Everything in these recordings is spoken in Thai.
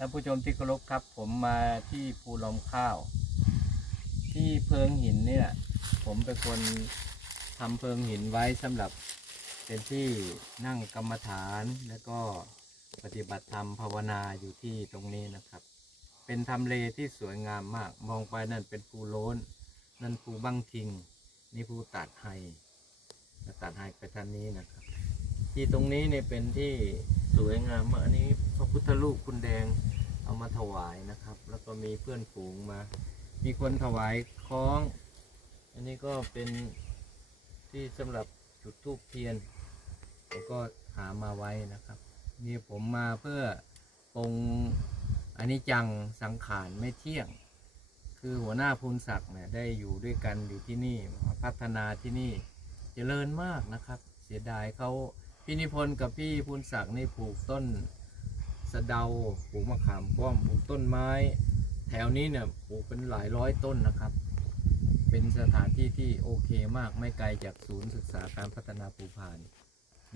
ท่านผู้ชมที่เคารพครับ ผมมาที่ภูลมข้าว ที่เพิงหินเนี่ย ผมเป็นคนทำเพิงหินไว้สำหรับเป็นที่นั่งกรรมฐานแล้วก็ปฏิบัติธรรมภาวนาอยู่ที่ตรงนี้นะครับ เป็นทำเลที่สวยงามมาก มองไปนั่นเป็นภูโล้น นั่นภูบังทิง นี่ภูตัดไฮตัดไฮไปทางนี้นะครับ ที่ตรงนี้เนี่ยเป็นที่สวยงามมากอันนี้ พระพุทธรูปคุณแดงเอามาถวายนะครับ แล้วก็มีเพื่อนฝูงมา มีคนถวายคล้อง อันนี้ก็เป็นที่สำหรับจุดธูปเทียนผมก็หามาไว้นะครับนี่ผมมาเพื่อปรงอันนี้จังสังขารไม่เที่ยง คือหัวหน้าพูนศักดิ์เนี่ยได้อยู่ด้วยกันอยู่ที่นี่พัฒนาที่นี่เจริญมากนะครับ เสียดายเขาพี่นิพนธ์กับพี่พูนศักดิ์นี่ปลูกต้น สะเดาปลูกมะขามป้อมปลูกต้นไม้ แถวนี้เนี่ยปลูกเป็นหลายร้อยต้นนะครับ เป็นสถานที่ที่โอเคมากไม่ไกลจากศูนย์ศึกษาการพัฒนาภูพาน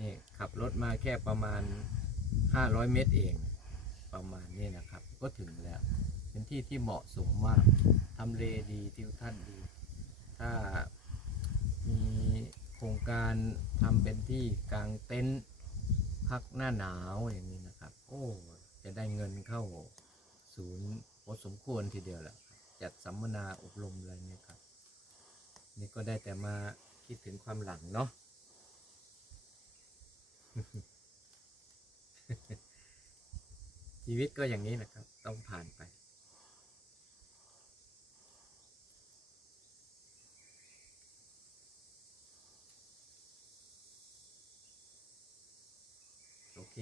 นี่ขับรถมาแค่ประมาณ 500 เมตรเองประมาณนี้นะครับ ก็ถึงแล้ว เป็นที่ที่เหมาะสมมากทำเลดีทิวทัศน์ดี ถ้ามีโครงการทำเป็นที่กลางเต็นท์พักหน้าหนาวอย่างนี้ อ้ จะได้เงินเข้าศูนย์พอสมควรทีเดียวแหละจัดสัมมนาอบรมอะไรเนี่ยครับ นี่ก็ได้แต่มาคิดถึงความหลังเนาะชีวิตก็อย่างนี้นะครับ ต้องผ่านไป โอเค